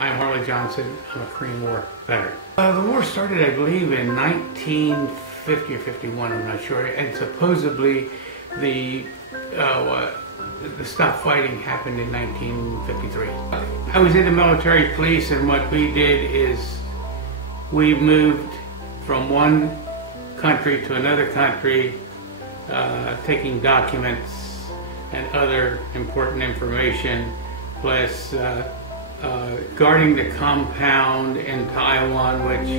I'm Harley Johnson. I'm a Korean War veteran. The war started, I believe, in 1950 or 51, I'm not sure, and supposedly the stop fighting happened in 1953. I was in the military police, and what we did is we moved from one country to another country, taking documents and other important information, plus guarding the compound in Taiwan, which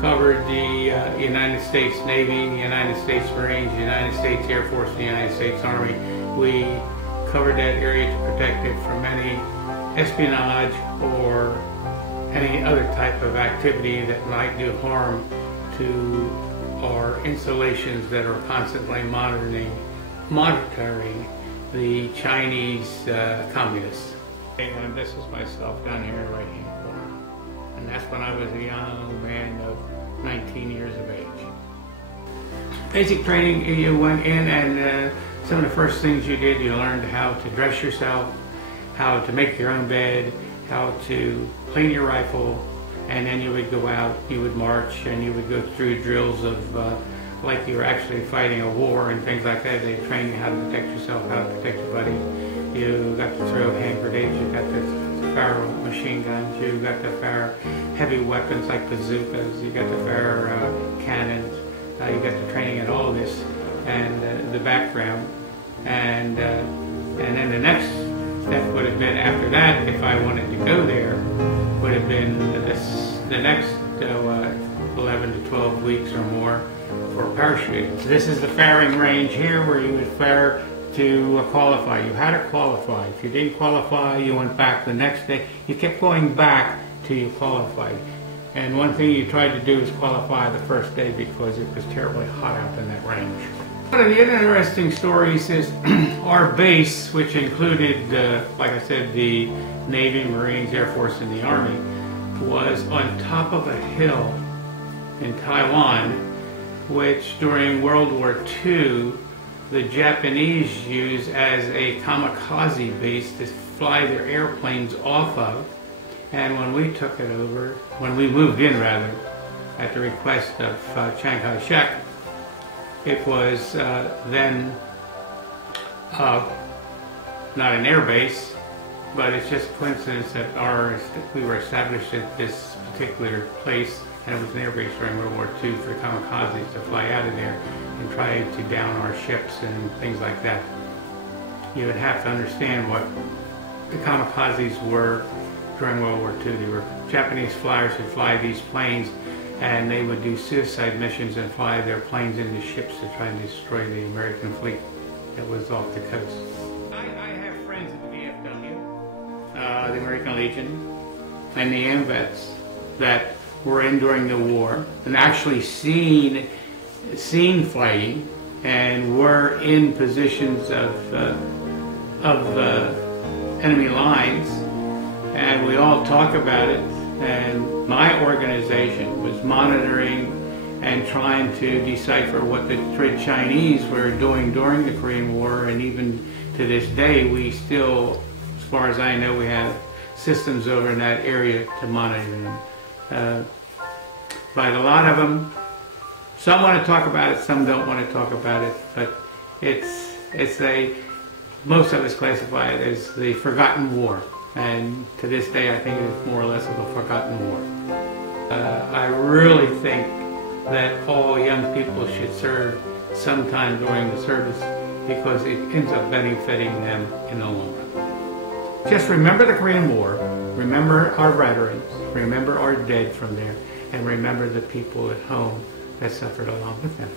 covered the United States Navy, the United States Marines, the United States Air Force, and the United States Army. We covered that area to protect it from any espionage or any other type of activity that might do harm to our installations that are constantly monitoring the Chinese communists. And this is myself down here in the right-hand corner. And that's when I was a young man of 19 years of age. Basic training, you went in and some of the first things you did, you learned how to dress yourself, how to make your own bed, how to clean your rifle, and then you would go out, you would march, and you would go through drills of like you were actually fighting a war and things like that. They trained you how to protect yourself, how to protect your buddies. You got to throw hand grenades, you got to fire machine guns, you got to fire heavy weapons like bazookas, you got to fire cannons, you got the training in all this and the background. And then the next step would have been, after that, if I wanted to go there, would have been the next 11 to 12 weeks or more for parachuting. This is the firing range here where you would fire to qualify. You had to qualify. If you didn't qualify, you went back the next day. You kept going back till you qualified. And one thing you tried to do is qualify the first day because it was terribly hot out in that range. One of the interesting stories is our base, which included, like I said, the Navy, Marines, Air Force, and the Army, was on top of a hill in Taiwan, which during World War II, the Japanese used as a kamikaze base to fly their airplanes off of. And when we took it over, when we moved in rather, at the request of Chiang Kai-shek, it was then not an air base, but it's just a coincidence that we were established at this particular place, and it was an air base during World War II for kamikazes to fly out of there and try to down our ships and things like that. You would have to understand what the kamikazes were during World War II. They were Japanese flyers who fly these planes, and they would do suicide missions and fly their planes into ships to try and destroy the American fleet that was off the coast. I have friends at the VFW, the American Legion, and the AMVETS that were in during the war and actually seen fighting and were in positions of enemy lines, and we all talk about it. And my organization was monitoring and trying to decipher what the Chinese were doing during the Korean War, and even to this day we still, as far as I know, we have systems over in that area to monitor them. But a lot of them, some want to talk about it, some don't want to talk about it, but most of us classify it as the forgotten war. And to this day, I think it is more or less of a forgotten war. I really think that all young people should serve sometime during the service because it ends up benefiting them in the long run. Just remember the Korean War, remember our veterans, remember our dead from there, and remember the people at home that suffered along with them.